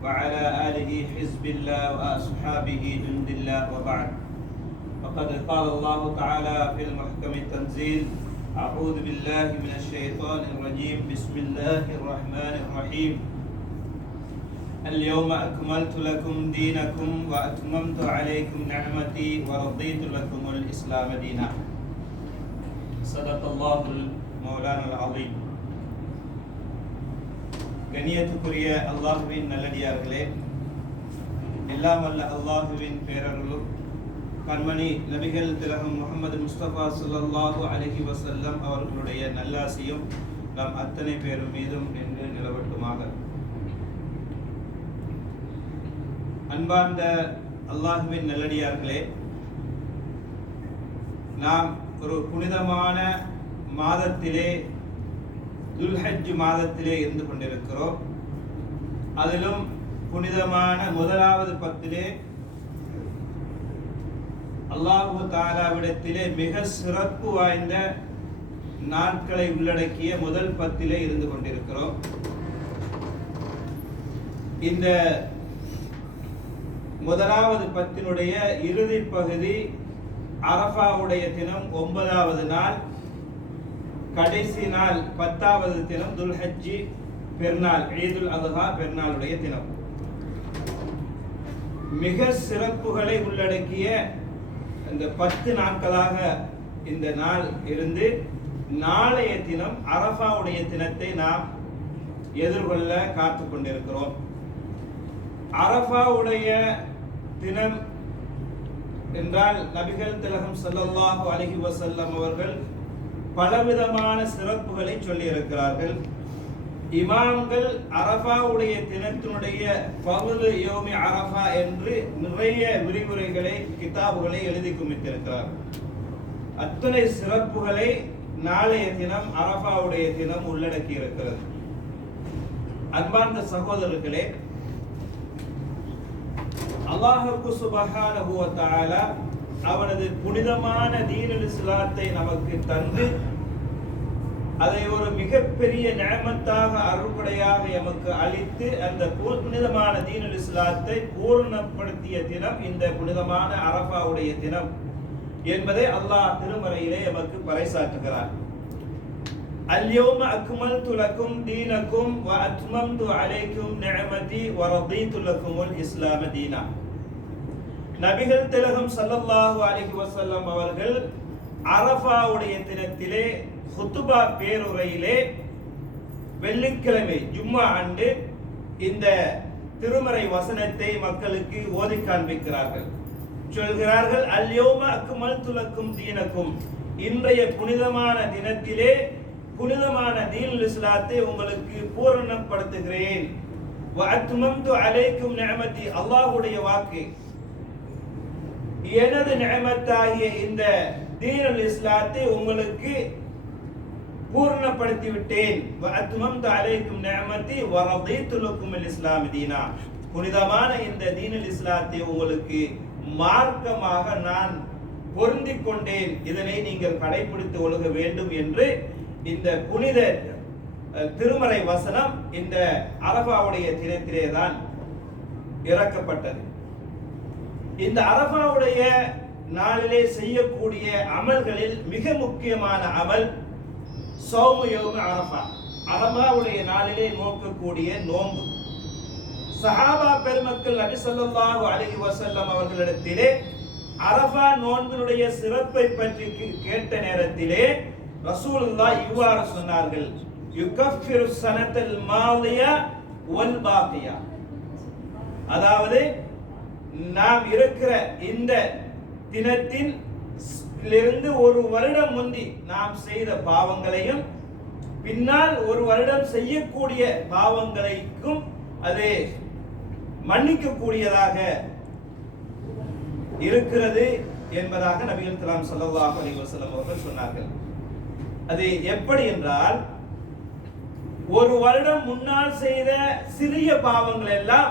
وعلى آله حزب الله وأصحابه جند الله وبعد. فقد قال الله تعالى في المحكم التنزيل أعوذ بالله من الشيطان الرجيم. بسم الله الرحمن الرحيم. اليوم أكملت لكم دينكم وأتممت عليكم نعمتي ورضيت لكم الإسلام دينا. صدق الله المولانا العظيم. கண்ணியத்துக்குரிய அல்லாஹுவின் நல்லடியார்களே எல்லாம் வல்ல அல்லாஹுவின் பேரருளும் கண்மணி நபிகள் திலகம் முகமது முஸ்தபா ஸல்லல்லாஹு அலஹி வசல்லம் அவர்களுடைய நல்லாசியும் நம் அத்தனை பேரும் மீதும் என்று நிலவட்டுமாக. அன்பார்ந்த அல்லாஹுவின் நல்லடியார்களே நாம் ஒரு புனிதமான மாதத்திலே துல்ஹஜ் மாதத்திலே இருந்து கொண்டிருக்கிறோம். அதிலும் புனிதமான முதலாவது பத்திலே அல்லாஹு தாலாவிடத்திலே மிக சிறப்பு வாய்ந்த நாட்களை உள்ளடக்கிய முதல் பத்திலே இருந்து கொண்டிருக்கிறோம். இந்த முதலாவது பத்தினுடைய இறுதி பகுதி அரஃபாவுடைய தினம் ஒன்பதாவது நாள் கடைசி நாள் பத்தாவது தினம் துல்ஹஜ்ஜி பெருநாள் ஈதுல் அதுஹா பெருநாளுடைய தினம். மிக சிறப்புகளை உள்ளடக்கிய இந்த பத்து நாட்களாக இந்த நாள் இருந்து நாளைய தினம் அரஃபாவுடைய தினத்தை நாம் எதிர்கொள்ள காத்து கொண்டிருக்கிறோம் அரஃபாவுடைய தினம் என்றால் நபிகள் திலகம் ஸல்லல்லாஹு அலைஹி வசல்லம் அவர்கள் பலவிதமான சிறப்புகளை சொல்லியிருக்கிறார்கள். இமாம்கள் அரபாவுடைய தினத்தினுடைய பகுது யோமி அரபா என்று நிறைய விரிவுரைகளை கிதாபுகளை எழுதி குமித்திருக்கிறார்கள். அத்தனை சிறப்புகளை நாளைய தினம் அரபாவுடைய தினம் உள்ளடக்கி இருக்கிறது அன்பார்ந்த சகோதரர்களே அல்லாஹுக்கு சுபகான அவனது புனிதமான தீனுல் இஸ்லாத்தை நமக்கு தந்து அதை ஒரு மிகப்பெரிய நியமத்தாக அருள்படையாக எமக்கு அளித்து அந்த புனிதமான தீனுல் இஸ்லாத்தை பூர்ணப்படுத்திய தினம் இந்த புனிதமான அரபாவுடைய தினம் என்பதை அல்லாஹ் திருமறையிலே எமக்கு பறைசாற்றுகிறார் اليوم أكملت لكم دينكم وأتممت عليكم نعمتي ورضيت لكم الإسلام دينا நபிகள் திலகம் சல்லல்லாஹு அலிஹி வசல்லம் அவர்கள் அரஃபாவுடைய தினத்திலே ஹுத்துபா பேருரையிலே வெள்ளிக்கிழமை ஜும்மா ஆண்டு இந்த திருமறை வசனத்தை மக்களுக்கு ஓதி காண்பிக்கிறார்கள். சொல்கிறார்கள் அல்யோம அக்குமல் துலக்கும் தீனக்கும். இன்றைய புனிதமான தினத்திலே புனிதமான தீன் இஸ்லாத்தை உங்களுக்கு பூரணப்படுத்துகிறேன். அலைக்கும் நிஅமதி அல்லாஹுடைய வாக்கு. எனது நியமத்தாகிய இந்த தீனல் இஸ்லாத்தை உங்களுக்கு பூர்ணப்படுத்தி விட்டேன் அத்துமம் அலைக்கும் நிஅமதி வரதை லக்கும் இஸ்லாம் தீனா. புனிதமான இந்த தீனல் இஸ்லாத்தை உங்களுக்கு மார்க்கமாக நான் பொருந்தி கொண்டேன். இதனை நீங்கள் கடைபிடித்து ஒழுக வேண்டும் என்று இந்த புனித திருமறை வசனம் இந்த அரபாவுடைய தினத்திலே தான் இறக்கப்பட்டது. இந்த அரபாவுடைய நாளிலே செய்யக்கூடிய அமல்களில் மிக முக்கியமான அமல் சௌமு யோம அரபா அரபாவுடைய நாளிலே நோக்கக்கூடிய நோன்பு. சஹாபா பெருமக்கள் நபி சொல்லாஹு அலைஹி வசல்லம் அவர்களிடத்திலே அரபா நோன்பினுடைய சிறப்பை பற்றி கேட்ட நேரத்திலே ரசூலுல்லா இவ்வாறு சொன்னார்கள். யுகஃபிரு சனத்தல் மாலியா ஒன் பாக்கியா அதாவது நாம் இருக்கிற இந்த தினத்தின் இருந்து ஒரு வருடம் முந்தி நாம் செய்த பாவங்களையும் பின்னால் ஒரு வருடம் செய்யக்கூடிய பாவங்களைக்கும் அது மன்னிக்கக்கூடியதாக இருக்கிறது என்பதாக நபிகள் கலாம் சல்லல்லாஹு அலி வசலம் அவர்கள் சொன்னார்கள். அது எப்படி என்றால் ஒரு வருடம் முன்னால் செய்த சிறிய பாவங்கள் எல்லாம்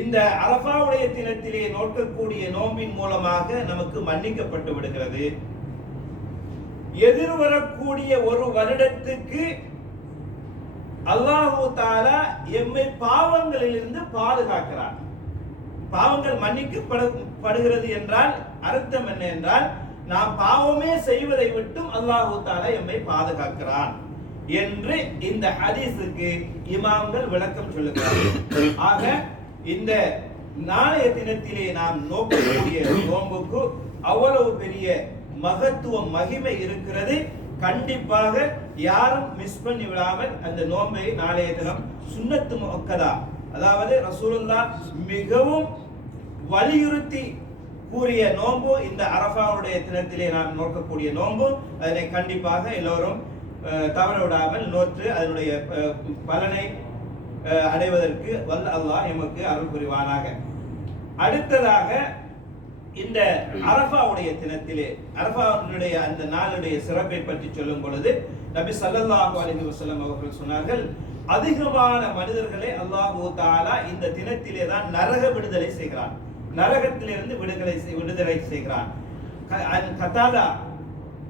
இந்த அலஃபாவுடைய தினத்திலே நோக்கக்கூடிய நோம்பின் மூலமாக நமக்கு மன்னிக்கப்பட்டு விடுகிறது. எதிர்வரக்கூடிய ஒரு வருடத்துக்கு அல்லாஹு தாலா எம்மை பாவங்களிலிருந்து பாதுகாக்கிறான் பாவங்கள் மன்னிக்கப்படுகிறது என்றால் அர்த்தம் என்ன என்றால் நாம் பாவமே செய்வதை விட்டும் அல்லாஹு தாலா எம்மை பாதுகாக்கிறான் என்று இந்த ஹதீஸுக்கு இமாம்கள் விளக்கம் சொல்லுகிறார்கள். ஆக இந்த நாளைய தினத்திலே நாம் நோக்கக்கூடிய நோன்புக்கு அவ்வளவு பெரிய மகத்துவம் மகிமை இருக்கிறது. கண்டிப்பாக யாரும் மிஸ் பண்ணி விடாமல் அந்த நோன்பை நாளைய தினம் சுண்ணத்து முக்கதா அதாவது ரசூலுல்லா மிகவும் வலியுறுத்தி கூறிய நோன்பு இந்த அரபாவுடைய தினத்திலே நாம் நோக்கக்கூடிய நோன்பு. அதனை கண்டிப்பாக எல்லோரும் அஹ், தவற விடாமல் நோற்று அதனுடைய பலனை அடைவதற்கு வல்ல அல்லாஹ் எமக்கு அருள் புரிவானாக. அடுத்ததாக இந்த அரபாவுடைய தினத்திலே அரபாவுடைய அந்த நாளுடைய சிறப்பை பற்றி சொல்லும் பொழுது நபி ஸல்லல்லாஹு அலைஹி வசலம் அவர்கள் சொன்னார்கள் அதிகமான மனிதர்களை அல்லாஹு தாலா இந்த தினத்திலே தான் நரக விடுதலை செய்கிறான். நரகத்திலிருந்து விடுதலை செய்- விடுதலை செய்கிறான். க- அன் கதாதா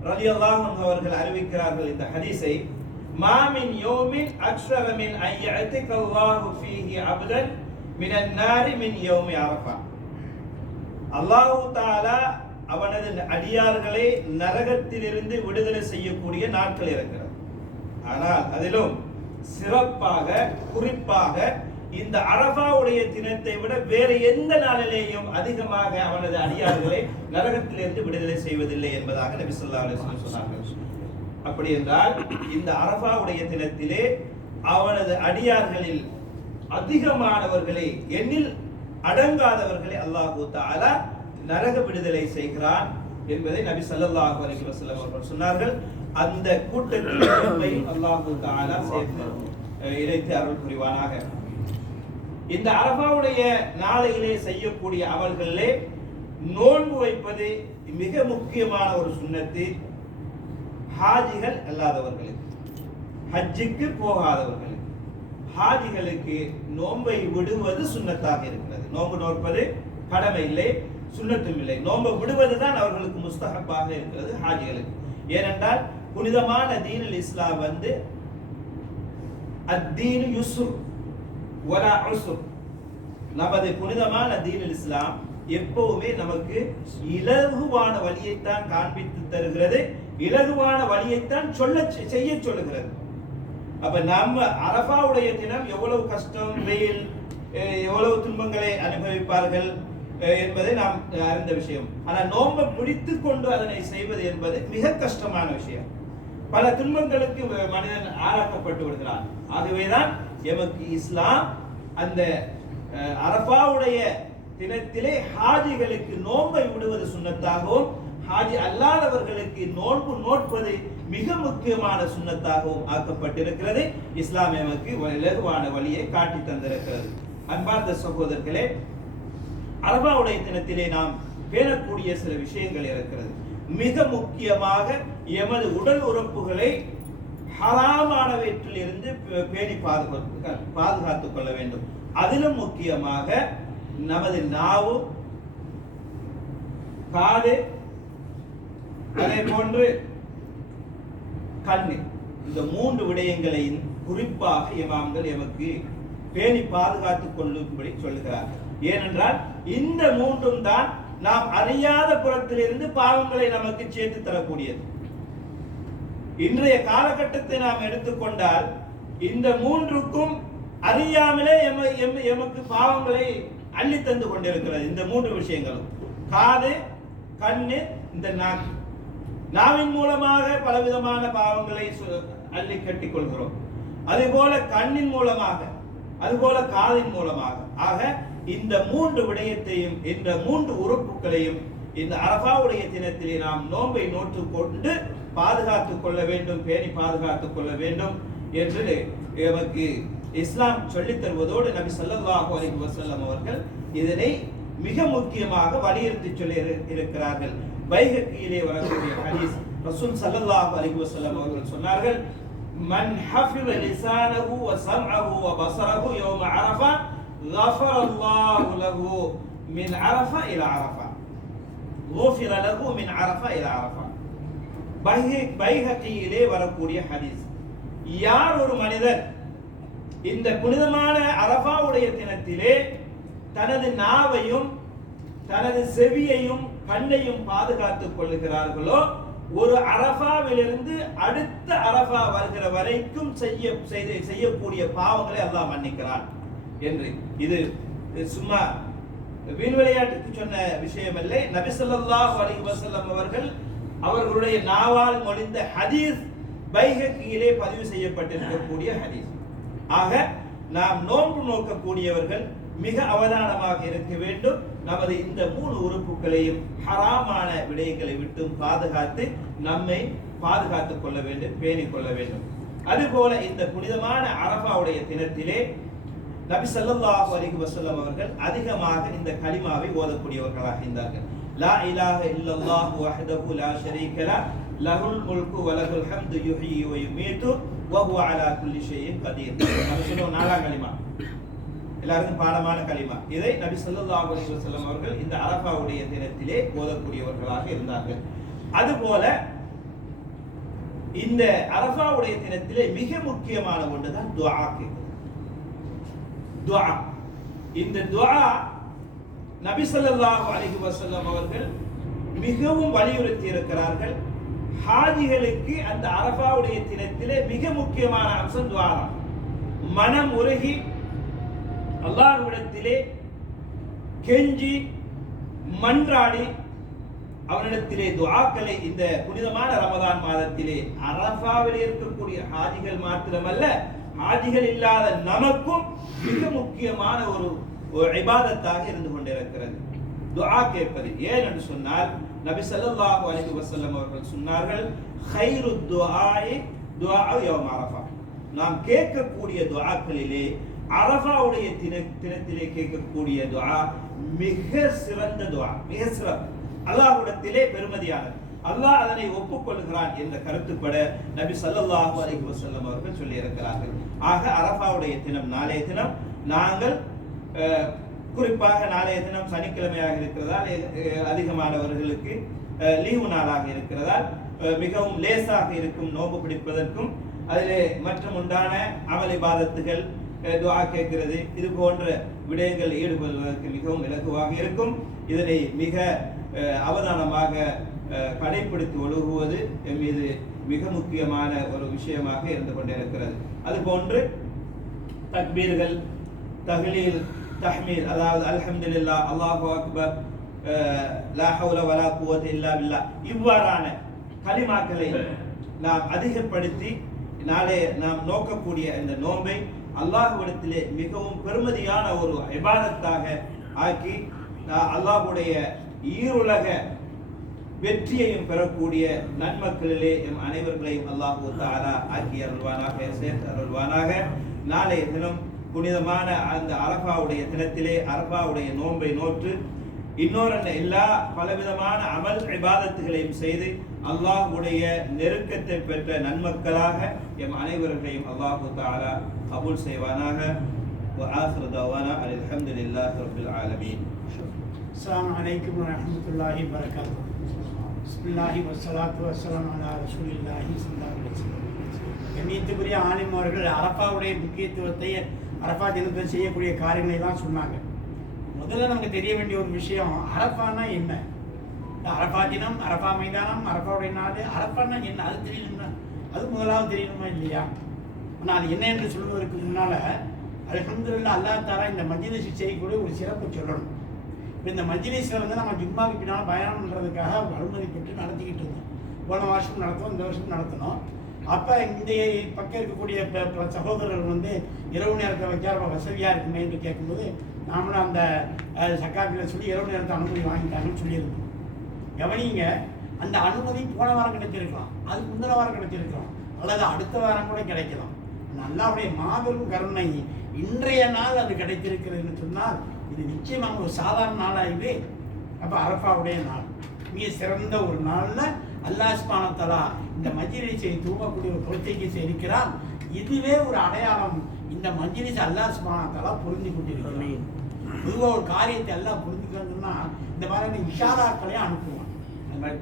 ரலியல்லாஹு அல்லாஹ் அவர்கள் அறிவிக்கிறார்கள் இந்த ஹதீஸை மாமின் யோமின் من أن يعتق الله فيه عبدا من النار من يوم அரஃபா அல்லாஹு தாலா அவனது அடியார்களை நரகத்திலிருந்து விடுதலை செய்யக்கூடிய நாட்கள் இருக்கிறது. ஆனால் அதிலும் சிறப்பாக குறிப்பாக இந்த அரபாவுடைய தினத்தை விட வேறு எந்த நாளிலேயும் அதிகமாக அவனது அடியார்களை நரகத்திலிருந்து விடுதலை செய்வதில்லை என்பதாக நபி சொல்லா அலுவலம் சொன்னார்கள். அப்படி என்றால் இந்த அரபாவுடைய தினத்திலே அவனது அடியார்களில் அதிகமானவர்களை எண்ணில் அடங்காதவர்களை அல்லாஹு தாலா நரக விடுதலை செய்கிறான் என்பதை நபி சல்லாஹு அலி வசலம் அவர்கள் சொன்னார்கள். அந்த கூட்டத்தில் அல்லாஹூ தாலா தஆலா சேர்த்து இணைத்து அருள் புரிவானாக. இந்த அரபாவுடைய நாளையிலே செய்யக்கூடிய அவர்களிலே நோன்பு வைப்பது மிக முக்கியமான ஒரு சுண்ணத்து. ஹாஜிகள் அல்லாதவர்களுக்கு ஹஜ்ஜுக்கு போகாதவர்களுக்கு ஹாஜிகளுக்கு நோன்பை விடுவது சுண்ணத்தாக இருக்கிறது. நோன்பு நோற்பது கடமை இல்லை சுண்ணத்தும் இல்லை. நோன்பை விடுவது தான் அவர்களுக்கு முஸ்தகப்பாக இருக்கிறது ஹாஜிகளுக்கு. ஏனென்றால் புனிதமான தீனில் இஸ்லாம் வந்து அத்தீனு யுசுர் ஒரா அசுர் நமது புனிதமான தீனில் இஸ்லாம் எப்பவுமே நமக்கு இலகுவான வழியைத்தான் காண்பித்து தருகிறது. இலகுவான வழியைத்தான் சொல்ல செய்ய சொல்லுகிறது. அப்ப நம்ம அரபாவுடைய தினம் எவ்வளவு கஷ்டம் வெயில் எவ்வளவு துன்பங்களை அனுபவிப்பார்கள் என்பதை நாம் அறிந்த விஷயம். ஆனால் நோன்பை முடித்து கொண்டு அதனை செய்வது என்பது மிக கஷ்டமான விஷயம். பல துன்பங்களுக்கு மனிதன் ஆளாக்கப்பட்டு விடுகிறான். ஆகவேதான் எமக்கு இஸ்லாம் அந்த அஹ், அரபாவுடைய தினத்திலே ஹாஜிகளுக்கு நோன்பை விடுவது சுண்ணத்தாகவும் ஹாஜி அல்லாதவர்களுக்கு நோன்பு நோட்பது மிக முக்கியமான சுண்ணத்தாகவும் ஆக்கப்பட்டிருக்கிறது. இஸ்லாம் எமக்கு இலகுவான வழியை காட்டி தந்திருக்கிறது. அன்பார்ந்த சகோதரர்களே அரபாவுடைய தினத்திலே நாம் பேரக்கூடிய சில விஷயங்கள் இருக்கிறது. மிக முக்கியமாக எமது உடல் உறுப்புகளை ஹராமானவற்றிலிருந்து பே- பேணி பாதுகாத்து பாதுகாத்துக் கொள்ள வேண்டும். அதிலும் முக்கியமாக நமது நாவு காது அதே போன்று கண்ணு. இந்த மூன்று விடயங்களையும் குறிப்பாக இமாம்கள் எமக்கு பேணி பாதுகாத்துக் கொள்ளும்படி சொல்லுகிறார்கள். ஏனென்றால் இந்த மூன்றும் தான் நாம் அறியாத புறத்திலிருந்து பாவங்களை நமக்கு சேர்த்து தரக்கூடியது. இன்றைய காலகட்டத்தை நாம் எடுத்துக்கொண்டால் இந்த மூன்றுக்கும் அறியாமலே எம எம- எமக்கு பாவங்களை அள்ளி தந்து கொண்டிருக்கிறது இந்த மூன்று விஷயங்களும். காது கண்ணு இந்த நாக்கு. நாவின் மூலமாக பலவிதமான பாவங்களை அள்ளி கட்டிக் கொள்கிறோம் அதுபோல கண்ணின் மூலமாக அதுபோல காதின் மூலமாக. ஆக இந்த மூன்று விடயத்தையும் இந்த மூன்று உறுப்புகளையும் இந்த அரபாவுடைய தினத்திலே நாம் நோன்பை நோற்று கொண்டு பாதுகாத்துக் கொள்ள வேண்டும் பேணி பாதுகாத்துக் கொள்ள வேண்டும் என்று எமக்கு இஸ்லாம் சொல்லித் தருவதோடு நபி ஸல்லல்லாஹு அலி வசல்லம் அவர்கள் இதனை மிக முக்கியமாக வலியுறுத்தி சொல்லி இரு- இருக்கிறார்கள். பைஹக்கியிலே வரக்கூடிய ஹதீஸ் ரசூல் சல்லல்லாஹு அலைஹி வஸல்லம் அவர்கள் சொன்னார்கள் மன் ஹஃபிவ லிசானஹு வ சம்அஹு வ பஸரஹு யௌம அரஃபா غفر الله மின் அரஃபா இல அரஃபா عرفة غفر له من عرفة إلى عرفة பைஹக்கியிலே வரக்கூடிய ஹதீஸ். யார் ஒரு மனிதர் இந்த புனிதமான அரபாவுடைய தினத்திலே தனது நாவையும் தனது செவியையும் கண்ணையும் பாதுகாத்துக் கொள்ளுகிறார்களோ ஒரு அரபாவிலிருந்து அடுத்த அரபா வருகிற வரைக்கும் செய்ய செய்து செய்யக்கூடிய பாவங்களை அல்லாஹ் மன்னிக்கிறான் என்று. இது சும்மா வீண் விளையாட்டுக்கு சொன்ன விஷயம் இல்லை நபி அலி வசல்லம் அவர்கள் அவர்களுடைய நாவால் மொழிந்த ஹதீஸ் பைஹக்கியிலே பதிவு செய்யப்பட்டிருக்கக்கூடிய ஹதீஸ். ஆக நாம் நோன்பு நோக்கக்கூடியவர்கள் மிக அவதானமாக இருக்க வேண்டும். நமது இந்த மூணு உறுப்புகளையும் ஹராமான விடயங்களை விட்டும் பாதுகாத்து நம்மை பாதுகாத்துக் கொள்ள வேண்டும் பேணிக் கொள்ள வேண்டும். அதுபோல இந்த புனிதமான அரபாவுடைய தினத்திலே நபி சல்லாஹ் அலிஹி வசல்லம் அவர்கள் அதிகமாக இந்த கலிமாவை ஓதக்கூடியவர்களாக இருந்தார்கள். லா இலாஹ இல்லல்லாஹு வஹ்தஹு லா ஷரீக லஹுல் முல்கு வ லஹுல் ஹம்து யுஹ்யி வ யுமீது வ ஹுவ அலா குல்லி ஷைஇன் கதீர். நம்ம சொல்லுவோம் நாலாம் கலிமா எல்லாருக்கும் பாடமான களிமா. இதை நபி ஸல்லல்லாஹு அலைஹி வஸல்லம் அவர்கள் இந்த அரபாவுடைய தினத்திலே போதக்கூடியவர்களாக இருந்தார்கள். அதுபோல இந்த அரபாவுடைய தினத்திலே மிக முக்கியமான ஒன்றுதான் துஆ கேட்கிறது துஆ. இந்த துஆ நபி ஸல்லல்லாஹு அலைஹி வஸல்லம் அவர்கள் மிகவும் வலியுறுத்தி இருக்கிறார்கள் ஹாஜிகளுக்கு அந்த அரபாவுடைய தினத்திலே மிக முக்கியமான அம்சம் துஆ மனம் உருகி அல்லாஹ்விடத்திலே கெஞ்சி மன்றாடி அவனிடத்திலே துவாக்களை இந்த புனிதமான ரமதான் மாதத்திலே அரபாவில் இருக்கக்கூடிய ஹாஜிகள் மாத்திரமல்ல ஹாஜிகள் இல்லாத நமக்கும் மிக முக்கியமான ஒரு ஒரு இபாதத்தாக இருந்து கொண்டிருக்கிறது. துஆ கேட்பது ஏன் என்று சொன்னால் நபி ஸல்லல்லாஹு அலைஹி வஸல்லம் அவர்கள் சொன்னார்கள் ஹைரு துஆஇ துஆ யௌம் அரஃபா. நாம் கேட்கக்கூடிய துஆக்களிலே அரஃபாவுடைய தின தினத்திலே கேட்கக்கூடிய துவா மிக சிறந்த துவா மிக சிறப்பு. அல்லாஹ்விடத்திலே பெருமதியானது. அல்லாஹ் அதனை ஒப்புக்கொள்கிறான் என்ற கருத்துப்பட நபி சல்லாஹூ அலைஹி வசல்லம் அவர்கள் சொல்லி இருக்கிறார்கள் ஆக அரஃபாவுடைய தினம் நாளைய தினம் நாங்கள் குறிப்பாக நாளைய தினம் சனிக்கிழமையாக இருக்கிறதால் அதிகமானவர்களுக்கு லீவு நாளாக இருக்கிறதால் மிகவும் லேசாக இருக்கும் நோம்பு பிடிப்பதற்கும் அதிலே மற்றும் உண்டான அமல் பாதத்துகள் துஆ கேட்கிறது. இது போன்ற விடயங்கள் ஈடுபடுவதற்கு மிகவும் இலகுவாக இருக்கும். இதனை மிக அவதானமாக கடைப்பிடித்து ஒழுகுவது என் மீது மிக முக்கியமான ஒரு விஷயமாக இருந்து கொண்டிருக்கிறது. அதுபோன்று தக்பீர்கள் தஹ்லீல் தஹ்மீல் அதாவது அல்ஹம்துலில்லாஹ் அல்லாஹு அக்பர் அஹ், லா ஹவுல வலா இல்லா இவ்வாறான கலிமாக்களை நாம் அதிகப்படுத்தி நாளே நாம் நோக்கக்கூடிய இந்த நோன்பை அல்லாஹ்விடத்திலே மிகவும் பெருமதியான ஒரு இபாதத்தாக ஆக்கி நான் ஈருலக வெற்றியையும் பெறக்கூடிய நன்மக்களிலே எம் அனைவர்களையும் அல்லாஹூ தாரா ஆக்கி அருள்வானாக சேர்த்து அருள்வானாக. நாளைய தினம் புனிதமான அந்த அரபாவுடைய தினத்திலே அரபாவுடைய நோன்பை நோற்று இன்னொரு எல்லா பலவிதமான அமல் விவாதத்துகளையும் செய்து அல்லாஹுடைய நெருக்கத்தை பெற்ற நன்மக்களாக எம் அனைவர்களையும் அல்லாஹு தாலா கபூல் செய்வானாக وآخر دعوانا أن الحمد لله رب العالمين السلام عليكم ورحمة الله وبركاته بسم الله والصلاة والسلام على رسول الله صلى الله عليه وسلم கண்ணியத்துக்குரிய ஆலிம் அவர்கள் அரஃபாவுடைய முக்கியத்துவத்தை அரஃபா தினத்தில் செய்யக்கூடிய காரியங்களை தான் சொன்னாங்க முதல்ல நமக்கு தெரிய வேண்டிய ஒரு விஷயம் அரஃபானா என்ன இந்த அரஃபா தினம் அரஃபா மைதானம் அரஃபாவுடைய நாடு அரஃபானா என்ன அது தெரியணும்னா அது முதலாவது தெரியணுமா இல்லையா? ஆனால் அது என்ன என்று சொல்வதற்கு முன்னால் அல்ஹம்துலில்லாஹ் அல்லாஹ் தாரா இந்த மஜ்லிஸ் செய்யக்கூடிய ஒரு சிறப்பு சொல்லணும். இப்போ இந்த மஜ்லிஸில் வந்து நம்ம ஜும்மாக்கு பின்னால் பயணம் பண்ணுறதுக்காக அனுமதி பெற்று நடத்திக்கிட்டு இருந்தோம். போன வருஷம் நடத்தோம் இந்த வருஷம் நடத்தினோம் அப்போ இந்த பக்கம் இருக்கக்கூடிய ப- சகோதரர்கள் வந்து இரவு நேரத்தை வச்சால் ரொம்ப வசதியாக இருக்குமே என்று கேட்கும்போது நாமளும் அந்த சக்காப்பில் சொல்லி இரவு நேரத்தை அனுமதி வாங்கிட்டாங்கன்னு சொல்லியிருந்தோம். கவனிங்க அந்த அனுமதி போன வாரம் கிடைச்சிருக்கலாம். அது முந்தின வாரம் கிடைச்சிருக்கலாம். அல்லது அடுத்த வாரம் கூட கிடைக்கலாம். அல்லாவுடைய மாபெரும் கருணை இன்றைய நாள் அது கிடைத்திருக்கிறதுன்னு சொன்னால் இது நிச்சயமாக ஒரு சாதாரண நாளாக இது அப்போ அரஃபாவுடைய நாள். மிக சிறந்த ஒரு நாளில் தஆலா இந்த மஜ்லிஸை தூங்கக்கூடிய ஒரு தொழுத்தைக்கு இருக்கிறான் இதுவே ஒரு அடையாளம் இந்த மஜ்லிஸ் தஆலா புரிஞ்சு கொண்டிருக்கிறான். பொதுவாக ஒரு காரியத்தை எல்லாம் புரிஞ்சுக்கணும்னா இந்த மாதிரி இஷாராக்களையும் மாதிரி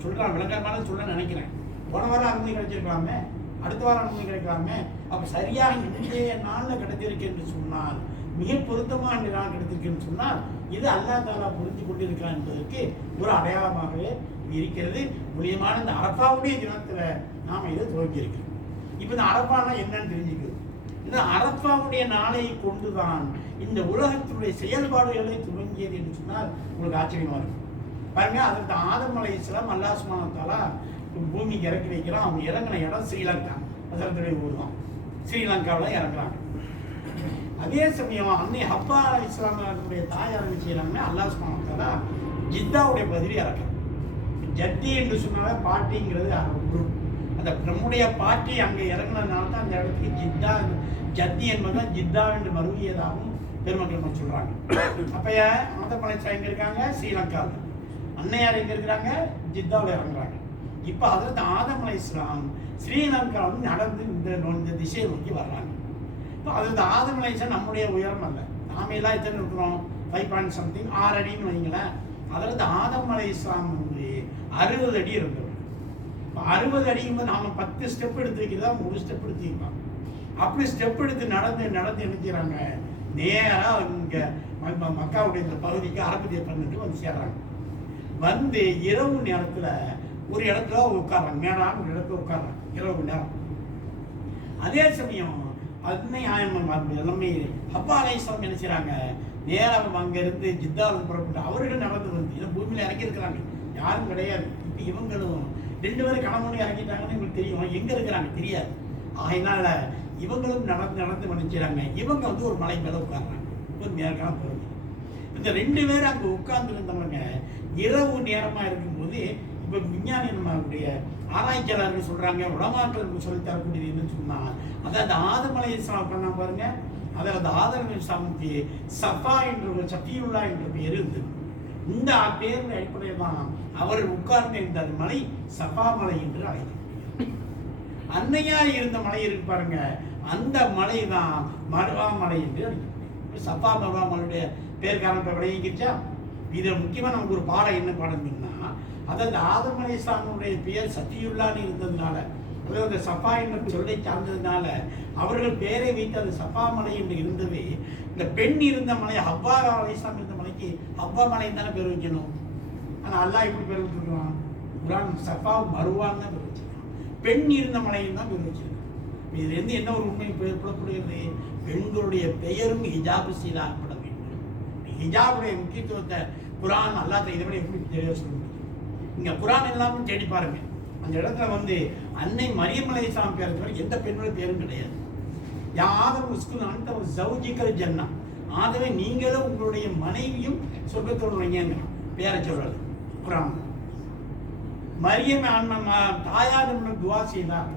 சொல்கிறான் விளக்கமான சொல்ல நினைக்கிறேன். போன வாரம் அனுமதி கிடைச்சிருக்கலாமே அடுத்த வாரம் அனுமதி கிடைக்கலாமே. அப்ப சரியாக இன்றைய நாளில் கிடைத்திருக்கு என்று சொன்னால் மிக பொருத்தமான நாள் கிடைத்திருக்குன்னு சொன்னால் இது அல்லா தாலா புரிஞ்சு கொண்டிருக்கிறான் என்பதற்கு ஒரு அடையாளமாகவே இருக்கிறது. முக்கியமான இந்த அரப்பாவுடைய தினத்தில் நாம் இதை துவங்கியிருக்கிறோம் இப்போ இந்த அரப்பானா என்னன்னு தெரிஞ்சுக்கிறது இந்த அரப்பாவுடைய நாளை கொண்டுதான் இந்த உலகத்தினுடைய செயல்பாடுகளை துவங்கியது என்று சொன்னால் உங்களுக்கு ஆச்சரியமா இருக்கும். பாருங்க அதற்கு ஆதம் அலை இஸ்லாம் அல்லாஹ் சுப்ஹானஹு பூமிக்கு இறக்கி வைக்கிறான். அவங்க இறங்கின இடம் ஸ்ரீலங்கா. அதனுடைய ஊர் தான். ஸ்ரீலங்காவில் இறங்குறாங்க. அதே சமயம் அன்னை ஹப்பா அலை இஸ்லாமுடைய தாயார் என்ன செய்யறாங்கன்னா அல்லாஹ் ஜித்தாவுடைய பதிலி இறக்குறாங்க. ஜத்தி என்று சொன்னாலே பாட்டிங்கிறது குரு அந்த நம்முடைய பாட்டி அங்கே இறங்கினதுனால தான் அந்த இடத்துக்கு ஜித்தா ஜத்தி என்பதுதான் ஜித்தா என்று மருவியதாகவும் பெருமக்கள் சொல்கிறாங்க அப்போ மத ஆந்தமலை இருக்காங்க? ஸ்ரீலங்காவில். அன்னையார் எங்க இருக்கிறாங்க? ஜித்தாவில் இறங்குறாங்க. இப்போ அதில் ஆதமலை இஸ்லாம் ஸ்ரீலங்கா வந்து நடந்து இந்த இந்த திசையை நோக்கி வர்றாங்க. இப்போ அது இந்த ஆதமலை இஸ்லாம் நம்முடைய உயரம் அல்ல. நாம எல்லாம் எத்தனை இருக்கிறோம்? ஃபைவ் பாயிண்ட் சம்திங் ஆறு அடின்னு வைங்களேன். அதில் இந்த ஆதம் அலை இஸ்லாம் வந்து அறுபது அடி இருந்தவர் இப்போ அறுபது அடிக்கும்போது நாம பத்து ஸ்டெப் எடுத்து வைக்கிறதா மூணு ஸ்டெப் எடுத்து அப்படி ஸ்டெப் எடுத்து நடந்து நடந்து நினைக்கிறாங்க நேராக இங்கே மக்காவுடைய இந்த பகுதிக்கு அரபதியை பண்ணிட்டு வந்து சேர்றாங்க. வந்து இரவு நேரத்தில் ஒரு இடத்துல உட்கார்றாங்க. மேலான ஒரு இடத்துல உட்கார்றாங்க. இரவு நேரம். அதே சமயம் அன்னை ஆயம்மன் மார்பு எல்லாமே அப்பா அலைஸ்லாம் என்ன செய்கிறாங்க நேரம் அங்கேருந்து ஜித்தாவில் புறப்பட்டு அவர்கள் நடந்து வந்து ஏன்னா பூமியில் இறங்கி இருக்கிறாங்க. யாரும் கிடையாது. இப்போ இவங்களும் ரெண்டு பேரும் கணவனும் இறங்கிட்டாங்கன்னு எங்களுக்கு தெரியும். எங்கே இருக்கிறாங்க? தெரியாது. அதனால இவங்களும் நடந்து நடந்து நினைச்சாங்க இவங்க வந்து ஒரு மலை மேலே உட்கார்றாங்க. ஒரு மேற்கான பகுதி இந்த ரெண்டு பேரும் அங்கே உட்கார்ந்து இருந்தவங்க இரவு நேரமாக இருக்கும்போது இப்போ விஞ்ஞானி நம்மளுடைய ஆராய்ச்சியாளர்கள் சொல்கிறாங்க உடமாற்றல் சொல்லி தரக்கூடியது என்னன்னு சொன்னா அதாவது ஆதமலை இஸ்லாம் பண்ணா பாருங்க. அதில் அந்த ஆதமலை இஸ்லாமுக்கு சஃபா என்ற ஒரு சஃபியுல்லா என்ற பெயர் இருந்தது. இந்த பேரின் அடிப்படையில் தான் அவர் உட்கார்ந்து இந்த மலை சஃபா மலை என்று அழைக்கப்படுகிறது அன்னையார் இருந்த மலை இருக்கு பாருங்க. அந்த மலை தான் மருவா மலை என்று அழைக்கப்படுகிறது சஃபா மருவா மலையுடைய பேர் காரணம் விளையிக்கிச்சா இதில் முக்கியமாக நமக்கு ஒரு பாடம் என்ன பாடம் அது அந்த ஆதம் அலை பெயர் சத்தியுல்லான்னு இருந்ததுனால அதாவது அந்த சஃபா என்ற சொல்லை சார்ந்ததுனால அவர்கள் பேரை வைத்து அந்த சஃபா மலை என்று இருந்தது. இந்த பெண் இருந்த மலை ஹவ்வா அலை இருந்த மலைக்கு ஹவ்வா மலை தானே பேர் வைக்கணும் ஆனால் அல்லாஹ் எப்படி பேர் வச்சுருக்கான்? குரான் சஃபா மருவான்னு தான் பேர் வச்சிருக்கான். பெண் இருந்த மலையும் தான் பேர் வச்சிருக்கான். இதுலேருந்து என்ன ஒரு உண்மை புல- புலப்படுகிறது பெண்களுடைய பெயரும் ஹிஜாபு செய்தாக்கப்பட ஹிஜாபுடைய முக்கியத்துவத்தை குரான் அல்லாஹ் இதை விட எப்படி தெளிவாக சொல்ல முடியும் இங்க குரான் எல்லாமே தேடி பாருங்க. அந்த இடத்துல வந்து அன்னை மரியமலை அலை இஸ்லாம் பேரை தவிர எந்த பெண்ணோட பேரும் கிடையாது. யா உஸ்குல் அந்த ஒரு ஜவுஜிக்கல் ஜன்னா. ஆகவே நீங்களும் உங்களுடைய மனைவியும் சொர்க்கத்தோடு வைங்க பேரை சொல்றது குரான். மரியம் அண்ணன் தாயார் நம்ம துவா செய்தார்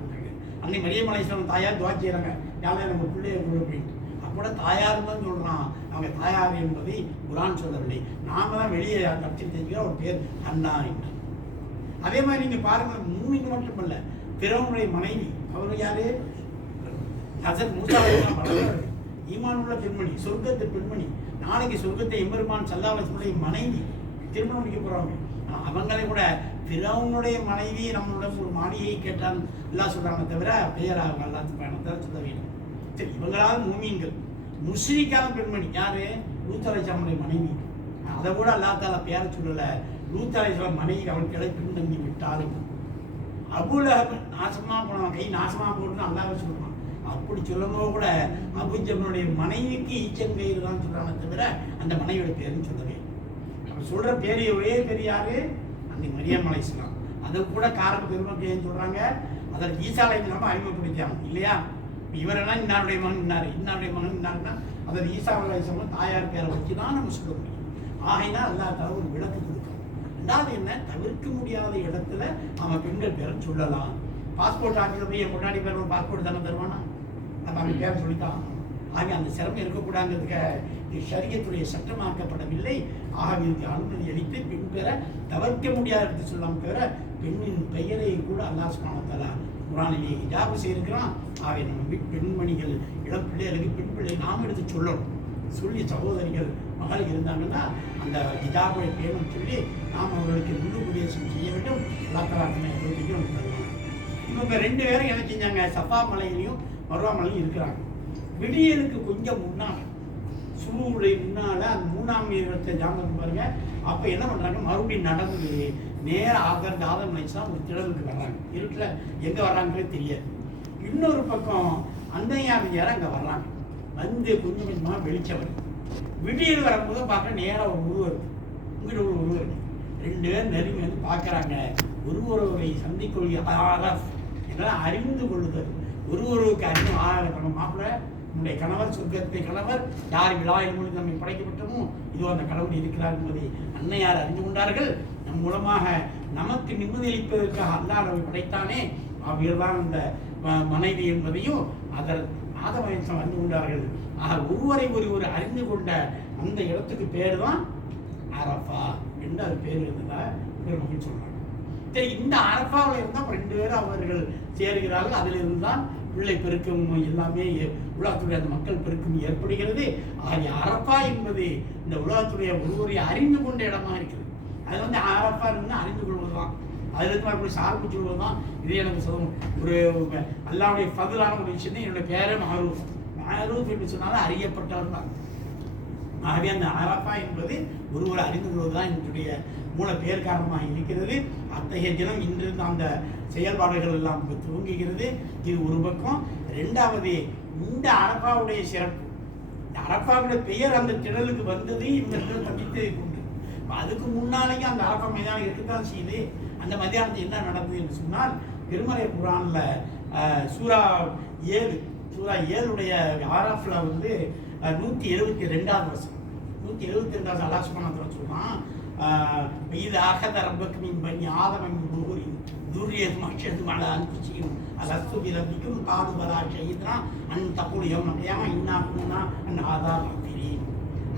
அன்னை மரியம் அலைஸ்லாம் தாயார் துவா செய்கிறாங்க யாரும் நம்ம பிள்ளைய கொடு அப்படின்ட்டு அப்போ தாயார் தான் சொல்றான். அவங்க தாயார் என்பதை குரான் சொல்லவில்லை. நாம தான் வெளியே கட்சி தெரிஞ்சுக்கிற ஒரு பேர் அண்ணா என்று. அதே மாதிரி நீங்க பாருங்க மூமின் மட்டுமல்ல பிறவனுடைய மனைவி அவர் யாரு? ஹசரத் வளர்ந்தவர்கள். ஈமான் உள்ள பெண்மணி சொர்க்கத்து பெண்மணி. நாளைக்கு சொர்க்கத்தை எம்பெருமான் சல்லாவசனுடைய மனைவி திருமணம் முடிக்க போறாங்க. அவங்களை கூட பிறவனுடைய மனைவி நம்மளோட ஒரு மாளிகையை கேட்டான். எல்லாம் சொல்றாங்க தவிர பெயராக எல்லாத்துக்கும் பயணத்தை சொல்ல வேண்டும். சரி இவங்களாவது மூமியங்கள் முஸ்ரீக்கான பெண்மணி யாரு? லூத்தலைசாமுடைய மனைவி. அதை கூட அல்லாத்தால பேர சொல்லல. லூத்தலைசாம மனைவி அவன் கிளை பின்தங்கி விட்டாலும் அபுல நாசமா போனான். கை நாசமா போட்டுன்னு அல்லாஹ் சொல்லுவான் அப்படி சொல்லும்போது கூட அபுஜபனுடைய மனைவிக்கு ஈச்சன் ஈச்சங்கயிறு தான் சொல்றாங்க தவிர அந்த மனைவியோட பேருன்னு சொல்லவே அவன் சொல்ற பேரு ஒரே பெரியாரு யாரு? அன்னை மரியம் அலைஸ்லாம் அது கூட காரணம் பெருமக்கள் ஏன் சொல்றாங்க? அதற்கு ஈசாலை நம்ம அறிமுகப்படுத்தியாங்க இல்லையா? இவரெல்லாம் இன்னாருடைய மகன் இன்னார் இன்னாருடைய மகன் இன்னாருன்னா அதாவது ஈசா தாயார் பேரை வச்சு தான் நம்ம சொல்ல முடியும். ஆகினா அல்லா தர ஒரு விளக்கு கொடுக்கும் ரெண்டாவது என்ன? தவிர்க்க முடியாத இடத்துல அவன் பெண்கள் பேரை சொல்லலாம். பாஸ்போர்ட் ஆஃபீஸில் போய் என் முன்னாடி பேர் ஒரு பாஸ்போர்ட் தானே தருவானா? நம்ம அவன் பேரை சொல்லித்தான். ஆக அந்த சிரமம் இருக்கக்கூடாதுங்கிறதுக்கு சரியத்துடைய சட்டமாக்கப்படவில்லை. ஆகவே அனுமதி அளித்து பெண் பெற தவிர்க்க முடியாத இடத்தை சொல்லாம தவிர பெண்ணின் பெயரை கூட அல்லாஹ் காணத்தலாம் குரானிலே ஹிஜாபு செய்திருக்கிறான். ஆகவே நம்ம பெண்மணிகள் இளம் பிள்ளைகளுக்கு பெண் பிள்ளை நாம் எடுத்து சொல்லணும். சொல்லி சகோதரிகள் மகள் இருந்தாங்கன்னா அந்த ஹிஜாபுடைய பேரும் சொல்லி நாம் அவர்களுக்கு முழு உபதேசம் செய்ய வேண்டும். எல்லாத்தலாத்தினை தருவாங்க இவங்க ரெண்டு பேரும் என்ன செஞ்சாங்க? சஃபா மலையிலையும் மருவா மலையும் இருக்கிறாங்க. விடியலுக்கு கொஞ்சம் முன்னால் சுழுவுடைய முன்னால அந்த மூணாம் வீரத்தை ஜாமம் பாருங்க. அப்போ என்ன பண்ணுறாங்க மறுபடியும் நடந்து நேராக ஆகிற தாதம் நினைச்சுதான் ஒரு திடலுக்கு வர்றாங்க. இருட்டில் எங்கே வர்றாங்களே தெரியாது. இன்னொரு பக்கம் அந்தையார் அங்கே வர்றாங்க. வந்து கொஞ்சம் கொஞ்சமாக வெளிச்சம் வருது. விடியல் வரும்போது பார்க்க நேராக ஒரு உருவம் இருக்கு. இங்கிட்ட ஒரு உருவம் இருக்கு. ரெண்டு பேரும் நெருங்கி வந்து பார்க்குறாங்க. ஒரு ஒருவரை சந்திக்கொள்கிற ஆரஃப் என்னால் அறிந்து கொள்ளுதல். ஒரு ஒருவருக்கு அறிந்து ஆரம்ப மாப்பிள்ள நம்முடைய கணவர் சொர்க்கத்தை கணவர் யார் விழாவில் மூலம் நம்மை படைக்கப்பட்டமோ இதோ அந்த கடவுள் இருக்கிறார் என்பதை அன்னையார் அறிந்து கொண்டார்கள். நம் மூலமாக நமக்கு நிம்மதி அளிப்பதற்காக அல்லாஹ் நம்மை படைத்தானே. அவர்தான் அந்த மனைவி என்பதையும் அதர் ஆதவயசம் அறிந்து கொண்டார்கள். ஆக ஒருவரை ஒருவர் அறிந்து கொண்ட அந்த இடத்துக்கு பேர் தான் அரஃபா என்று அது பேர் இருந்ததா? பெருமகன் சொல்றாங்க சரி இந்த அரஃபாவில் இருந்தால் ரெண்டு பேரும் அவர்கள் சேருகிறார்கள். அதிலிருந்து தான் பிள்ளை பெருக்கம் எல்லாமே உலகத்துடைய அந்த மக்கள் பெருக்கம் ஏற்படுகிறது. ஆகிய அரப்பா என்பது இந்த உலகத்துடைய ஒருவரை அறிந்து கொண்ட இடமா இருக்குது அது வந்து அரப்பா இருந்து அறிந்து கொள்வதுதான். அதுல இருந்து அப்படி சார்பு சொல்வதுதான். இதே எனக்கு சொல்லணும். ஒரு அல்லாவுடைய பதிலான ஒரு விஷயம் என்னுடைய பேரே மாரூஃப். மாரூஃப் என்று சொன்னாலும் அறியப்பட்டவர் தான். ஆகவே அந்த அரப்பா என்பது ஒருவர் அறிந்து கொள்வதுதான் என்னுடைய மூல பேர் காரணமாக இருக்கிறது. அத்தகைய தினம் இன்றிருந்த அந்த செயல்பாடுகள் எல்லாம் துவங்குகிறது. இது ஒரு பக்கம். ரெண்டாவது இந்த அரப்பாவுடைய சிறப்பு. இந்த அரப்பாவுடைய பெயர் அந்த திடலுக்கு வந்தது இந்த திடல் தப்பித்ததை கொண்டு அதுக்கு முன்னாலேயும் அந்த அரப்பா மைதானம் இருக்கத்தான் செய்யுது. அந்த மத்தியானத்தில் என்ன நடந்தது என்று சொன்னால் திருமலை புராணில் சூரா ஏழு சூரா ஏழுடைய ஆராஃபில் வந்து நூற்றி எழுபத்தி ரெண்டாவது வருஷம் நூற்றி எழுபத்தி ரெண்டாவது அல்லாஹ் சுப்ஹானஹு இது அகத ரப்பக்கு மின் பனி ஆதம மின் புகூரி துர்ரியத் மஷது மல அன்புச்சியும் அலஸ்து பிரபிக்கும் காது பலா ஷஹீத்னா அன் தப்புல் யௌம கியாமா இன்னா குன்னா அன் ஆதார் ரப்பீரீன்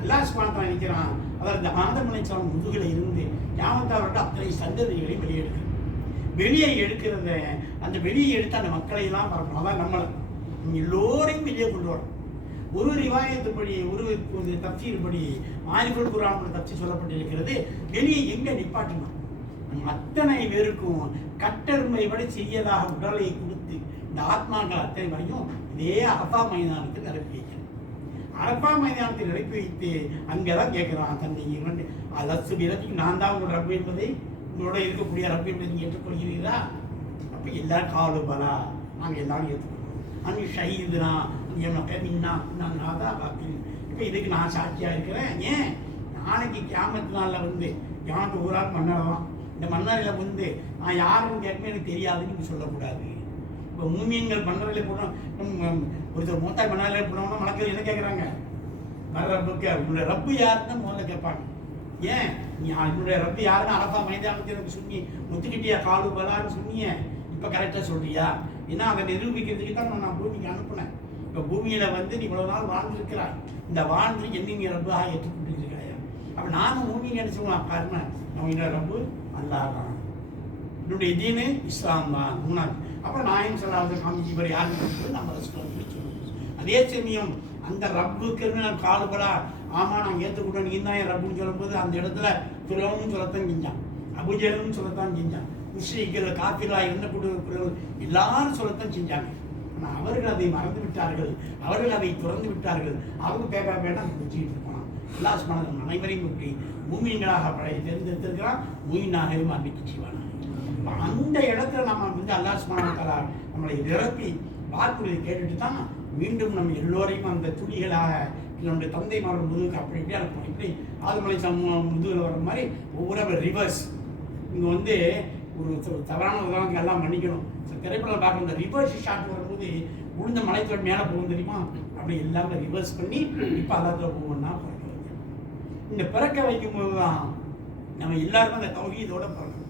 அல்லாஹ் சுப்ஹானஹு நினைக்கிறான் அதாவது இந்த ஆதம் அலைஹிஸ்ஸலாம் இருந்து கியாமத்தாவர்கிட்ட அத்தனை சந்ததிகளை வெளியெடுக்கிறான் வெளியே எடுக்கிறத அந்த வெளியே எடுத்த அந்த மக்களை எல்லாம் பரப்பணும் அதான் நம்மளை எல்லோரையும் வெளியே கொண்டு வரணும். ஒரு ரிவாயத்துப்படி ஒரு ஒரு தப்சீர் மாரிபுல் குரான் தப்சி சொல்லப்பட்டிருக்கிறது. வெளியே எங்க நிப்பாட்டணும்? அத்தனை பேருக்கும் கட்டெருமை விட சிறியதாக உடலை கொடுத்து இந்த ஆத்மாக்கள் அத்தனை வரையும் இதே அரபா மைதானத்தில் நிரப்பி வைக்கணும். அரபா மைதானத்தில் நிரப்பி வைத்து அங்கதான் கேட்கிறான் தன்னை இரண்டு அலசு விரத்தி நான் தான் உங்கள் ரப்பு என்பதை உங்களோட இருக்கக்கூடிய ரப்பு என்பதை நீங்க ஏற்றுக்கொள்கிறீர்களா? அப்ப எல்லாரும் காலு பலா. நாங்கள் எல்லாரும் ஏற்றுக்கொள்வோம் அங்கே ஷஹீதுனா மின்னா நான் நாதா பார்க்குறேன் இப்போ இதுக்கு நான் சாட்சியாக இருக்கிறேன் ஏன்? நாளைக்கு கியாமத்து நாளில் வந்து எனக்கு ஊராக மன்னரலாம்? இந்த மன்னரில் வந்து நான் யாருன்னு கேட்கணும் எனக்கு தெரியாதுன்னு சொல்லக்கூடாது. இப்போ மூமியன்கள் மன்னரில் போனோம் ஒருத்தர் மூத்தாய் மன்னரில் போனோம்னா மனக்கில் என்ன கேட்குறாங்க? மர ரப்புக்கு உங்களுடைய ரப்பு யாருன்னு முதல்ல கேட்பாங்க. ஏன்? நீ என்னுடைய ரப்பு யாருன்னு அரபா மைதானத்தை எனக்கு சொன்னி ஒத்துக்கிட்டியா காலு பலான்னு சொன்னியே. இப்போ கரெக்டாக சொல்றியா? ஏன்னா அதை நிரூபிக்கிறதுக்கு தான் நான் நான் பூமிக்கு அனுப்புனேன். இப்போ பூமியில் வந்து நீ இவ்வளோ நாள் வாழ்ந்திருக்கிறாய். இந்த வாழ்ந்து என்னங்க ரப்பாக ஏற்றுக்கொண்டிருக்கிறாயா? அப்போ நானும் பூமி நினச்சிக்கலாம் காரணம் அவங்க ரப்பு அல்லாஹ் தான் என்னுடைய தீனு இஸ்லாம் தான் மூணாவது அப்புறம் நாயம் சொல்லாத காமிச்சு இவர் யாருன்னு நம்ம சொல்லுவோம். அதே சமயம் அந்த ரப்புக்குன்னு நான் காலுபடா ஆமா நான் ஏற்றுக்கிட்டோம் நீ தான் என் ரப்புன்னு சொல்லும்போது அந்த இடத்துல துறவும் சொல்லத்தான் செஞ்சான். அபுஜலும் சொல்லத்தான் செஞ்சான். முஸ்லீம்கள் காப்பிலா என்ன கொடுக்கிறவர்கள் எல்லாரும் சொல்லத்தான் செஞ்சாங்க. அவர்கள் அதை மறந்து விட்டார்கள். அவர்கள் அதை துறந்து விட்டார்கள். அவங்க பேப்பா பேட்டா வச்சுக்கிட்டு இருப்பான். எல்லா சுமணம் அனைவரையும் விட்டு மூமியங்களாக பழைய தேர்ந்தெடுத்திருக்கிறான். மூமியனாகவும் அறிவிக்க செய்வானாக. அந்த இடத்துல நம்ம வந்து அல்லா சுப்ஹானஹு நம்மளை நிரப்பி வாக்குறுதி கேட்டுட்டு தான் மீண்டும் நம்ம எல்லோரையும் அந்த துளிகளாக நம்முடைய தந்தைமாரோட முதுகுக்கு அப்படி இப்படி அனுப்பணும் இப்படி ஆதுமலை சமூகம் முதுகில் வர மாதிரி ஒவ்வொரு ரிவர்ஸ் இங்கே வந்து ஒரு தவறான உதாரணத்துக்கு எல்லாம் மன்னிக்கணும். திரைப்படம் பார்க்குற இந்த ரிவர்ஸ் ஷாட் போகும்போது உளுந்த மலைத்தோடு மேலே போகும் தெரியுமா? அப்படி எல்லாமே ரிவர்ஸ் பண்ணி இப்போ அல்லாத்துல போவோம்னா பிறக்க இந்த பிறக்க வைக்கும்போது தான் நம்ம எல்லாருமே அந்த தௌஹீதோட பிறக்கணும்.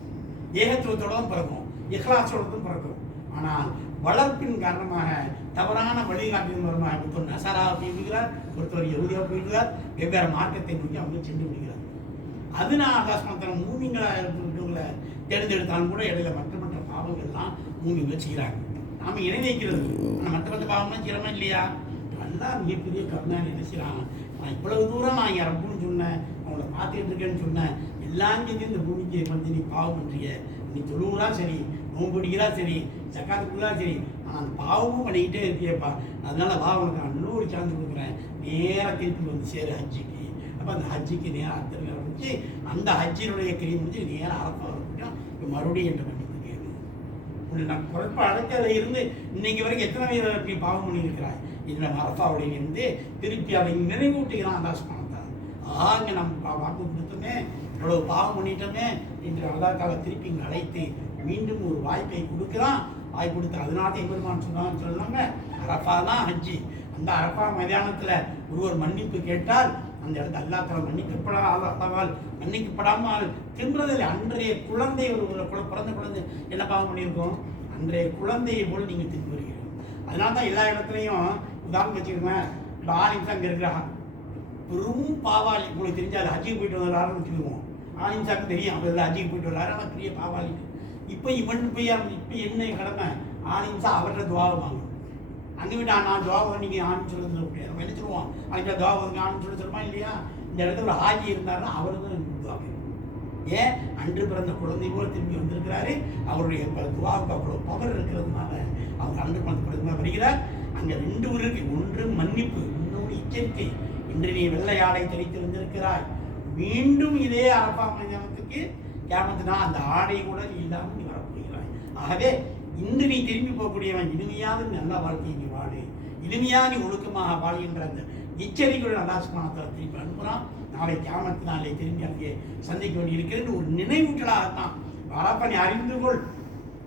ஏகத்துவத்தோட தான் பிறக்கும் இஹ்லாஸோட தான் பிறக்கும் ஆனால் வளர்ப்பின் காரணமாக தவறான வழிகாட்டின் மூலமாக ஒருத்தர் நசாரா போயிருக்கிறார் ஒருத்தர் யகுதியா போயிருக்கிறார் வெவ்வேறு மார்க்கத்தை நோக்கி அவங்க சென்று விடுகிறார். அதனால அல்லாஸ்மத்தனம் மூமிங்களா இருக்கிறவங்களை தேர்ந்தெடுத்தாலும் கூட இடையில மற்ற மற்ற பாவங்கள்லாம் மூமி வச்சுக்கிறாங்க நாம இணை வைக்கிறது ஆனால் மற்ற மற்ற பாவம்லாம் சிரமம் இல்லையா? நல்லா மிகப்பெரிய கருணா என்ன செய்யலாம் நான் இவ்வளவு தூரம் நான் என் ரப்புன்னு சொன்னேன் அவங்கள பார்த்துக்கிட்டு இருக்கேன்னு சொன்னேன். எல்லாம் செஞ்சு இந்த பூமிக்கு வந்து நீ பாவம் பண்ணுறிய நீ தொழுவுறா சரி நோம்புடிக்கிறா சரி சக்காத்துக்குள்ளா சரி ஆனால் அந்த பாவமும் பண்ணிக்கிட்டே இருக்கியப்பா. அதனால வா உனக்கு நான் இன்னொரு சான்ஸ் கொடுக்குறேன். நேராக திருப்பி வந்து சேரு ஹஜ்ஜிக்கு. அப்போ அந்த ஹஜ்ஜிக்கு நேராக அத்தனை ஆரம்பிச்சு அந்த ஹஜ்ஜினுடைய கிரீம் வந்து நேராக அரப்பா இருக்கும் மறுபடியும் என்று நான் குறைப்ப அழைச்சதை இருந்து இன்னைக்கு வரைக்கும் எத்தனை பேர் நீ பாவம் பண்ணியிருக்கிறாய்? இந்த அரசாவுடைய இருந்து திருப்பி அதை நினைவூட்டுகிறான் அந்த ஸ்மரணத்தை ஆங்க நம்ம வாக்கு கொடுத்தோமே இவ்வளவு பாவம் பண்ணிட்டோமே என்று அல்லாக்கால திருப்பி இங்கே அழைத்து மீண்டும் ஒரு வாய்ப்பை கொடுக்குறான். வாய்ப்பு கொடுத்து அதனால தான் எம்பெருமான் சொன்னான்னு சொன்னாங்க அரப்பா தான் ஹஜ்ஜி. அந்த அரப்பா மைதானத்தில் ஒருவர் மன்னிப்பு கேட்டால் அந்த இடத்துல அல்லாத்தால மன்னிக்கப்படாதவாள் மன்னிக்கப்படாமல் திரும்புறதில்லை அன்றைய குழந்தை ஒரு ஒரு குழ- பிறந்த குழந்தை. என்ன பாவம் பண்ணியிருக்கோம்? அன்றைய குழந்தையை போல் நீங்கள் திரும்பி வருகிறீர்கள். அதனால தான் எல்லா இடத்துலையும் உதாரணம் வச்சுக்கோங்க இப்போ ஆலிம்ஸ் அங்கே இருக்கிறாங்க பெரும் பாவாளி உங்களுக்கு அது ஹஜ்ஜிக்கு போயிட்டு வந்தாருன்னு வச்சுக்குவோம் ஆலிம்ஸாக்கு தெரியும். அவர் ஹஜ்ஜிக்கு போயிட்டு வர்றாரு. ஆனால் பெரிய பாவாளி. இப்போ இவன் போய் இப்போ என்ன கடமை? ஆலிம்ஸா அவர்கிட்ட துவாவை வாங்கணும். அங்கே நான் துவாபகம் நீங்கள் ஆணும் சொல்ல முடியாது. நம்ம என்ன சொல்லுவோம் அங்கே துவாபகம் ஆணும் சொல்ல சொல்லுமா இல்லையா? இந்த இடத்துல ஹாஜி இருந்தாருன்னா அவர் தான் துவாபகம். ஏன்? அன்று பிறந்த குழந்தை போல திரும்பி வந்திருக்கிறாரு. அவருடைய ப- துவாவுக்கு அவ்வளோ பவர் இருக்கிறதுனால அவர் அன்று பிறந்த குழந்தை வருகிறார். அங்கே ரெண்டு ஊர் இருக்கு. ஒன்று மன்னிப்பு இன்னொரு எச்சரிக்கை. இன்று நீ வெள்ளை ஆடை வந்திருக்கிறாய். மீண்டும் இதே அரப்பா மைதானத்துக்கு கேமத்தினா அந்த ஆடை கூட இல்லாமல் நீ வரப்போகிறாய். ஆகவே இன்று நீ திரும்பி போகக்கூடியவன் இனிமையாவது நல்ல வாழ்க்கையை நீ வாழு. இனிமையாக நீ ஒழுக்கமாக வாழ்கின்ற அந்த எச்சரிக்கையுடன் அல்லா சுமானத்தில் திருப்பி அனுப்புகிறான் நாளை கியாமத்து நாளை திரும்பி அங்கே சந்திக்க வேண்டி இருக்கிறது ஒரு நினைவூட்டலாகத்தான். வரப்பனை அறிந்து கொள்.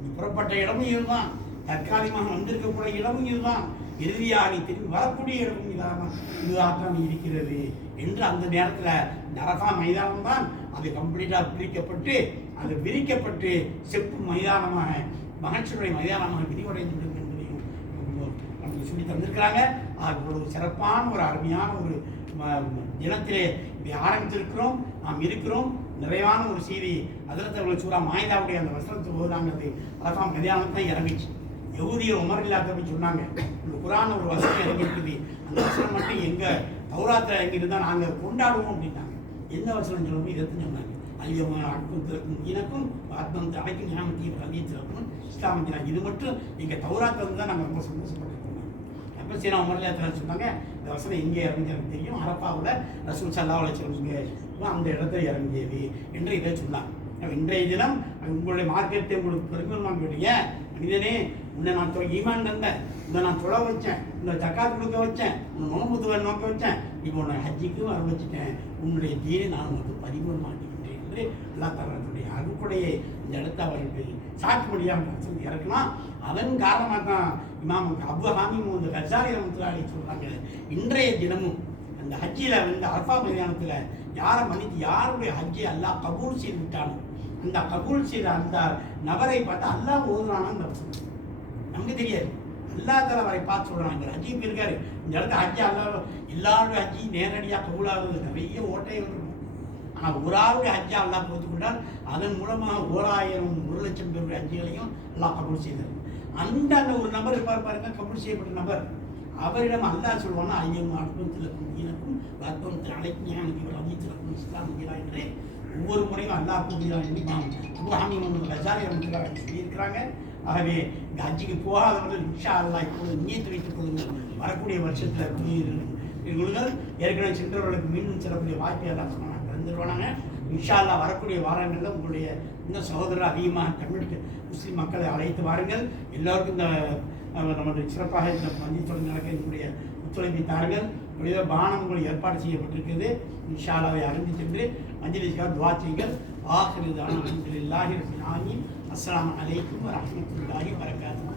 நீ புறப்பட்ட இடமும் இதுதான். தற்காலிகமாக வந்திருக்கக்கூடிய இடமும் இதுதான். இறுதியாக நீ திரும்பி வரக்கூடிய இடமும் இதான இதுதான் இருக்கிறது என்று அந்த நேரத்தில் நரகா மைதானம் தான் அது கம்ப்ளீட்டாக பிரிக்கப்பட்டு அது விரிக்கப்பட்டு செப்பு மைதானமாக மகிழ்ச்சியுடைய மைதானமாக விரிவடைந்து விடும் என்பதையும் நமக்கு சொல்லி தந்திருக்கிறாங்க. அது ஒரு சிறப்பான ஒரு அருமையான ஒரு ம- தினத்திலே இதை ஆரம்பித்திருக்கிறோம். நாம் இருக்கிறோம். நிறைவான ஒரு செய்தி அதிரத்தவர்கள் சூறா மாயுதாவுடைய அந்த வசனத்து போது நாங்கள் அது அரசாம் கல்யாணம் தான் இறங்கிச்சு யகுதியர் உமர் இல்லாத சொன்னாங்க. இந்த குரான் ஒரு வசனம் இறங்கி இருக்குது அந்த வசனம் மட்டும் எங்கள் தௌராத்தில் இறங்கி நாங்கள் கொண்டாடுவோம் அப்படின்னாங்க. எந்த வசனம் சொல்லணும் இதை சொன்னாங்க. ஐயோ அக்கும் திறக்கும் இனக்கும் ஆத்மம் அழைக்கும் ஞாபகத்தி கல்வியை திறக்கும் இஸ்லாமிக்கிறாங்க இது மட்டும் இங்கே தௌராத்தில் இருந்து தான் நாங்கள் ரொம்ப சந்தோஷப்பட்டுருக்கோம் அப்போ சீனா உமர்ல சொன்னாங்க இந்த வசனம் எங்கே இறங்கி எனக்கு தெரியும். அரப்பாவில் ரசூல் சல்லா சொல்லுங்க அந்த இடத்துல இறங்கியது என்று இதை சொன்னாங்க இன்றைய தினம் உங்களுடைய மார்க்கெட்டை உங்களுக்கு பெருமையாக கேட்டீங்க மனிதனே உன்னை நான் தொ- ஈமான் தந்தேன் உன்னை நான் தொலை வச்சேன் உன்னை தக்காத்து கொடுக்க வச்சேன் உன்னை நோம்புத்துவ நோக்க வச்சேன் இப்போ உன்னை ஹஜ்ஜிக்கும் வர வச்சுட்டேன். உன்னுடைய தீனை நான் உனக்கு பரிபூர்ணமாக்கிவிட்டேன் என்று அல்லா தரனுடைய அருக்குடையை இந்த இடத்த அவர்கள் சாட்சிமொழியாக சொல்லி இறக்கலாம். அதன் காரணமாக தான் இமாம் அபு ஹாமிம் வந்து கசாரி ரமத்துலாடி சொல்கிறாங்க இன்றைய தினமும் அந்த ஹஜ்ஜில் வந்து அரஃபா மைதானத்தில் யாரை மன்னித்து யாருடைய ஹஜ்ஜை அல்லாஹ் கபூல் செய்து விட்டானோ அந்த கபூல் செய்த அந்த நபரை பார்த்தா அல்லாஹ் ஓதுறானா அந்த நமக்கு தெரியாது. அல்லாஹ் தலை வரை பார்த்து சொல்கிறாங்க ஹஜ்ஜி இருக்காரு இந்த இடத்துல ஹஜ்ஜி அல்லாஹ் எல்லாருடைய ஹஜ்ஜி நேரடியாக கபூலாகிறது நிறைய ஓட்டை இருக்கும் ஆனால் ஒரு ஆளுடைய அஞ்சா அல்லாஹ் பொறுத்து கொண்டால் அதன் மூலமாக ஓராயிரம் ஒரு லட்சம் பேருடைய ஹஜ்ஜிகளையும் அல்லாஹ் கபூல் செய்தார். அந்த அந்த ஒரு நபர் இருப்பார் பாருங்க கபூல் செய்யப்பட்ட நபர். அவரிடம் அல்லாஹ் சொல்வானா ஐயம் அற்பத்திலக்கும் ஈனக்கும் அற்பத்தில் அழைக்கும் ஞானக்கு இவர் அஜித்திலக்கும் இஸ்லாம் என்று ஒவ்வொரு முறையும் அல்லாஹ் கூறுகிறான் என்று நாம் அபுஹாமி சொல்லியிருக்கிறாங்க. ஆகவே இந்த ஹஜ்ஜிக்கு போகாதவர்கள் இன்ஷா அல்லாஹ் இப்போது நீத்து வைத்துக் கொள்ளுங்கள். வரக்கூடிய வருஷத்தில் குடியிருங்கள் ஏற்கனவே சென்றவர்களுக்கு மீண்டும் செல்லக்கூடிய வாய்ப்பை எல்லாம் சொன்னாங்க இன்ஷால்லா வரக்கூடிய வாரங்களில் உங்களுடைய இன்னும் சகோதரர் அதிகமாக தமிழ் முஸ்லீம் மக்களை அழைத்து வாருங்கள். எல்லோருக்கும் இந்த அஹ், நம்முடைய சிறப்பாக இந்த மஞ்சள் தொடர்ந்து நடக்க என்னுடைய ஒத்துழைப்பை தாருங்கள். உடைய பானம் ஏற்பாடு செய்யப்பட்டிருக்கிறது. இன்ஷாலாவை அறிந்து சென்று மஞ்சளிக்காக துவா செய்யுங்கள். ஆஹிருதான அல்ஹம்துலில்லாஹி ரபில் ஆலமீன். அஸ்ஸலாமு அலைக்கும் வரஹ்மத்துல்லாஹி வரகாத்துஹு